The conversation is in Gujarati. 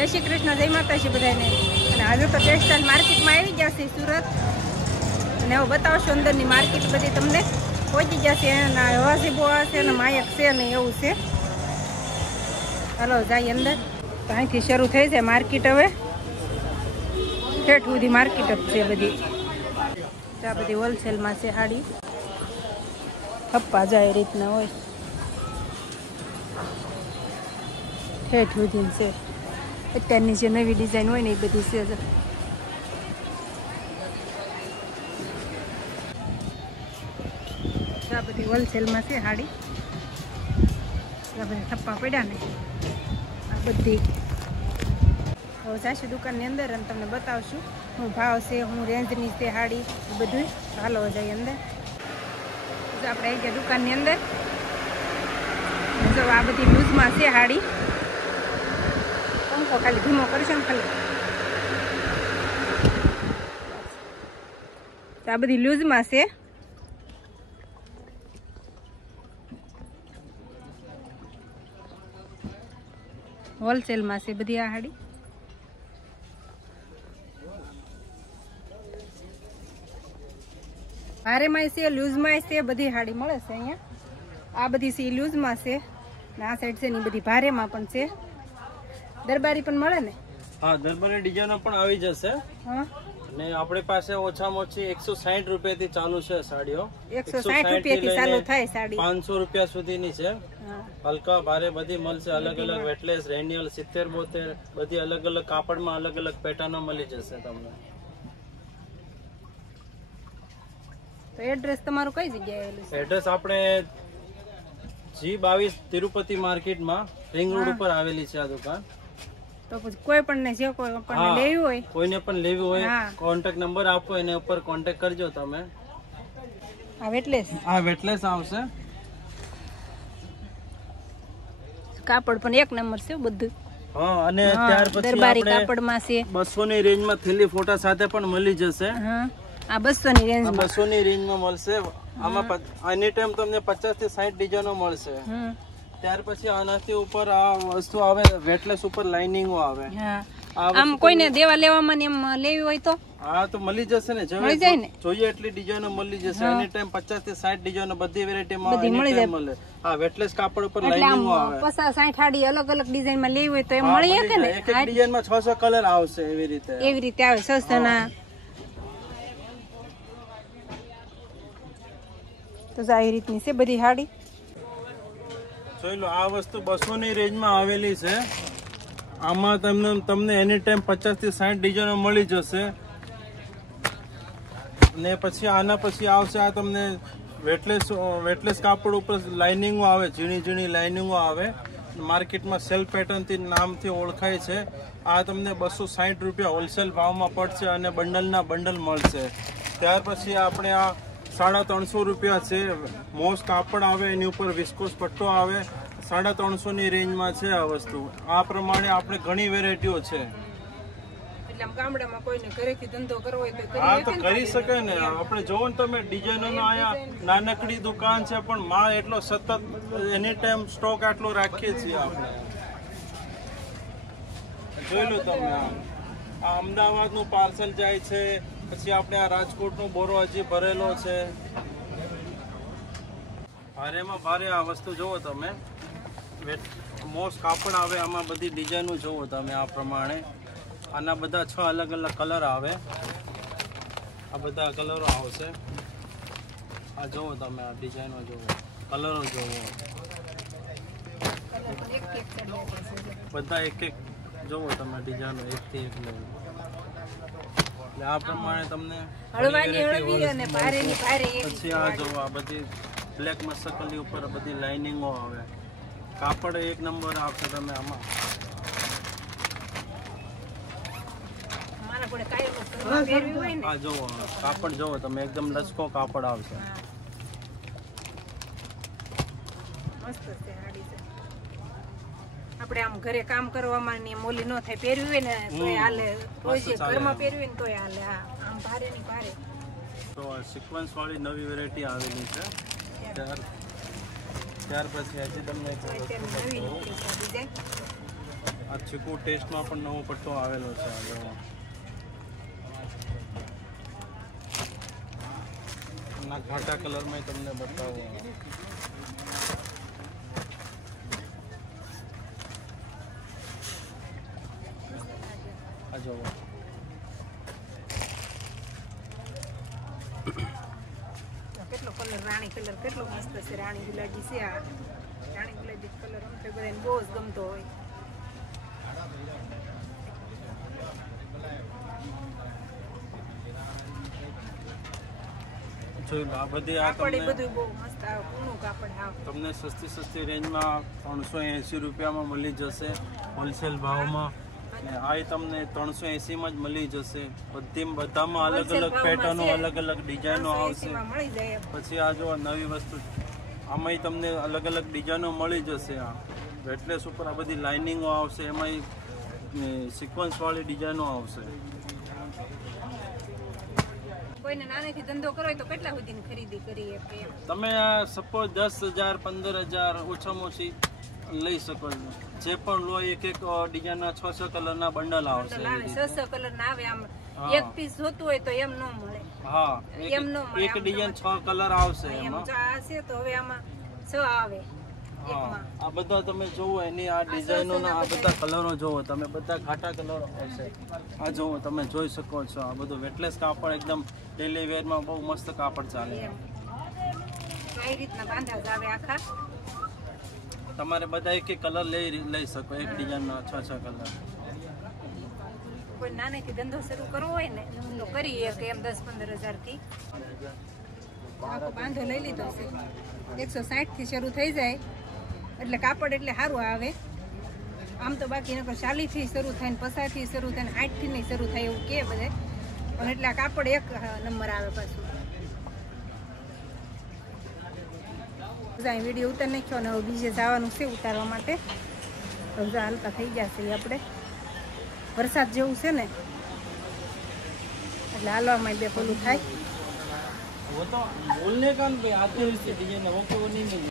જય શ્રી કૃષ્ણ, જય માતાજી બધાને। અને આજે તો ટેક્સટાઇલ માર્કેટમાં આવી ગયા છે સુરત, અને હવે બતાવશું અંદરની માર્કેટ બધી તમને પહોંચી જશે। અને હવાસી બોવા છે અને માયક છે ને એવું છે। ચાલો જાય અંદર। તો અહીંથી શરૂ થઈ છે માર્કેટ, હવે ઠેઠ સુધી માર્કેટ જ છે બધી। આ બધી હોલસેલમાં છે સાડી, થપ્પા જાય રીતના હોય, ઠેઠ સુધી છે। અત્યારની જે નવી ડિઝાઇન હોય ને એ બધી છે। આ બધી હોલસેલમાં છે સાડી, આ બધી થપ્પા પડ્યા ને આ બધી। હવે જઈશું દુકાનની અંદર અને તમને બતાવશું શું ભાવ છે, શું રેન્જની છે સાડી, એ બધું। હાલો જાય અંદર। આપણે આવી ગયા દુકાનની અંદર। જો આ બધી લૂઝમાં છે સાડી, પંખો ખાલી ધીમો કરશો ને ખાલી। આ બધી લૂઝમાં છે, હોલસેલમાં છે બધી આ સાડી। ભારેમાં છે, લૂઝમાં છે, બધી સાડી મળે છે અહીંયા। આ બધી છે લૂઝમાં છે ને આ સાઈડ છે ને બધી ભારેમાં પણ છે। દરબારી પણ મળે ને? હા, દરબારી ડિઝાઇનો પણ આવી જશે। હા, અને આપણી પાસે ઓછામાં ઓછી 160 રૂપિયાથી ચાલુ છે સાડીઓ। 160 રૂપિયાથી ચાલુ થાય સાડી, 500 રૂપિયા સુધીની છે। હલકા ભારે બધી મળશે, અલગ અલગ વેટલેસ, રેનિયલ, 70-72 બધી અલગ અલગ કાપડમાં અલગ અલગ પેટર્નો મળી જશે તમને। તો એડ્રેસ તમારું કઈ જગ્યાએ આવેલું છે? એડ્રેસ આપણે G22 તિરુપતિ માર્કેટમાં રિંગ રોડ ઉપર આવેલી છે આ દુકાન। તો પછી કોઈ પણ ને જે કોઈ પણ લેવી હોય, કોઈને પણ લેવી હોય, કોન્ટેક્ટ નંબર આપો, એના ઉપર કોન્ટેક્ટ કરજો તમે। આ વેટલેસ, આ વેટલેસ આવશે। કાપડ પણ એક નંબર છે બધું। હા, અને ત્યાર પછી દરબારી કાપડમાં છે, 200 ની રેન્જમાં થેલી ફોટા સાથે પણ મળી જશે। હા, આ 200 ની રેન્જમાં, 200 ની રેન્જમાં મળશે। આમાં એની ટાઈમ તમને 50 થી 60 ડિઝાઇનો મળશે। ત્યાર પછી આનાથી ઉપર આ વસ્તુ આવે, વેટલેસ ઉપર લાઇનિંગો આવે। આમ કોઈને દેવા લેવામાં ને એમ લેવી હોય તો હા, તો મળી જશે ને, મળી જાય ને, જોઈએ એટલી ડિઝાઇનો મળી જશે। એની ટાઈમ 50 થી 60 ડિઝાઇનો બધી વેરાયટીમાં મળી જાય મળે। હા, વેટલેસ કાપડ ઉપર લાઇનિંગો આવે। 50-60 સાડી અલગ અલગ ડિઝાઇનમાં લેવી હોય તો એમ મળી શકે ને? એક એક ડિઝાઇનમાં 600 કલર આવશે, એવી રીતે આવે સસ્તાના। તો આવી રીતની છે બધી સાડી। જોઈ લો, આ વસ્તુ 200 ની રેન્જમાં આવેલી છે। આમાં તમને એની ટાઈમ 50 થી 60 ડિઝાઇનો મળી જશે। ને પછી આના પછી આવશે આ તમને વેટલેસ કાપડ ઉપર લાઇનિંગો આવે, ઝીણી ઝીણી લાઇનિંગો આવે, માર્કેટમાં સેલ પેટર્નથી નામથી ઓળખાય છે। આ તમને 260 રૂપિયા હોલસેલ ભાવમાં પડશે અને બંડલના બંડલ મળશે। ત્યાર પછી આપણે આ 350 રૂપિયા છે, મોસ કાપડ આવે, એની ઉપર વિસ્કોસ પટ્ટો આવે, 350 ની રેન્જમાં છે આ વસ્તુ। આ પ્રમાણે આપણે ઘણી વેરાયટીઓ છે। ગામડામાં કોઈને ઘરેથી ધંધો કરવો હોય તો હા, તો કરી શકે ને। આપણે જોવો ને તમે ડિઝાઇનોનો અહીંયા નાનકડી દુકાન છે, પણ માલ એટલો સતત એની ટાઈમ સ્ટોક આટલો રાખીએ છીએ આપણે। જોઈ લો તમે, આ અમદાવાદનું પાર્સલ જાય છે, પછી આપણે આ રાજકોટનો બોરો હજી ભરેલો છે। ભારેમાં ભારે આ વસ્તુ જોવો તમે, મોસ કાપડ આવે, આમાં બધી ડિઝાઇનો જોવો તમે આ પ્રમાણે। આના બધા 6 અલગ અલગ કલર આવે, આ બધા કલરો આવશે। આ જોવો તમે, આ ડિઝાઇનો જોવો, કલરો જોવો, બધા એક એક જોવો તમે ડિઝાઇનો, એકથી એક લેવું। એટલે આ પ્રમાણે તમને પછી આ જોવો, આ બધી બ્લેક મસ્તકલી ઉપર બધી લાઇનિંગો આવે, કાપડ એક નંબર આવશે તમે આમાં। આ જોવો, કાપડ જોવો તમે, એકદમ લચકો કાપડ આવશે। આપણે આમ ઘરે કામ કરવામાં ને મોલી ન થાય, પહેરવી હોય ને તોય હાલે, રોજ ઘરમાં પહેરવી હોય ને તોય હાલે। આમ ભારે ની ભારે। તો સિક્વન્સ વાળી નવી વેરાયટી આવેલી છે। ત્યાર પછી હજી તમને આ ચીકુ ટેસ્ટમાં પણ નવો પટ્ટો આવેલો છે આ જોવો. ના ઘાટા કલરમાં તમને બતાવો. આ જોવો. કેટલો કલર રાણી કલર કેટલો મસ્ત છે. રાણી ગુલાબી છે આ. રાણી ગુલાબી કલર અમને બધાને બહુ જ ગમતો હોય. આ બધી આ કાપડ એ બધું બહુ મસ્ત આવે. પૂરું કાપડ આવે. તમને સસ્તી રેન્જમાં 380 રૂપિયામાં મળી જશે હોલસેલ ભાવમાં. અને આ તમને 380માં જ મળી જશે. બધામાં અલગ અલગ પેટર્નો અલગ અલગ ડિઝાઇનો આવશે. મળી જાય. પછી આ જો નવી વસ્તુ આમાંય તમને અલગ અલગ ડિઝાઇનો મળી જશે. આ વેટલેસ ઉપર આ બધી લાઇનિંગો આવશે. એમાંય સિક્વન્સવાળી ડિઝાઇનો આવશે. કોઈને નાનેથી ધંધો કરો હોય તો કેટલા સુધીની ખરીદી કરી શકે? તમે સપોઝ 10,000 15,000 ઓછામાં ઓછી લઈ શકો છો. જે પણ લો એક ડિઝાઇનના 6 કલરના બંડલ આવશે. 6 કલર ના આવે. આમ એક પીસ જોતું હોય તો એમ ન મળે. હા, એમ ન મળે. એક ડિઝાઇન 6 કલર આવશે એમાં. આ છે તો હવે આમાં 6 આવે. આ બધા તમે જોવો એની આ ડિઝાઇનોના આ બધા કલરો જોવો તમે. બધા ઘાટા કલરો આવશે. આ જોવો તમે જોઈ શકો છો. આ બધું વેટલેસ કાપડ એકદમ ડેલી વેરમાં બહુ મસ્ત કાપડ ચાલે. કઈ રીતના બાંધા આવે આખા? તમારે બધા એક કલર લઈ શકો. એક ડિઝાઇનના 6 કલર. કોઈ નાનેથી ધંધો શરૂ કરવો હોય ને તો કરીએ કે એમ 10-15 હજારથી આખો બાંધો લઈ લીધો છે. 160 થી શરૂ થઈ જાય એટલે કાપડ એટલે સારું આવે. આમ તો બાકી નકર 40 થી શરૂ થાય ને 50 થી શરૂ થાય ને 60 થી નહીં શરૂ થાય એવું કે બધે. પણ એટલે આ કાપડ એક નંબર આવે પાછું. વિડીયો ઉતાર નાખ્યો ને હવે બીજે જવાનું છે ઉતારવા માટે. હવે હાલતા થઈ જશે આપણે. વરસાદ જેવું છે ને એટલે હાલવામાં બે પેલું થાય. वो तो बोलने का आते डिजाइन वो नहीं मिल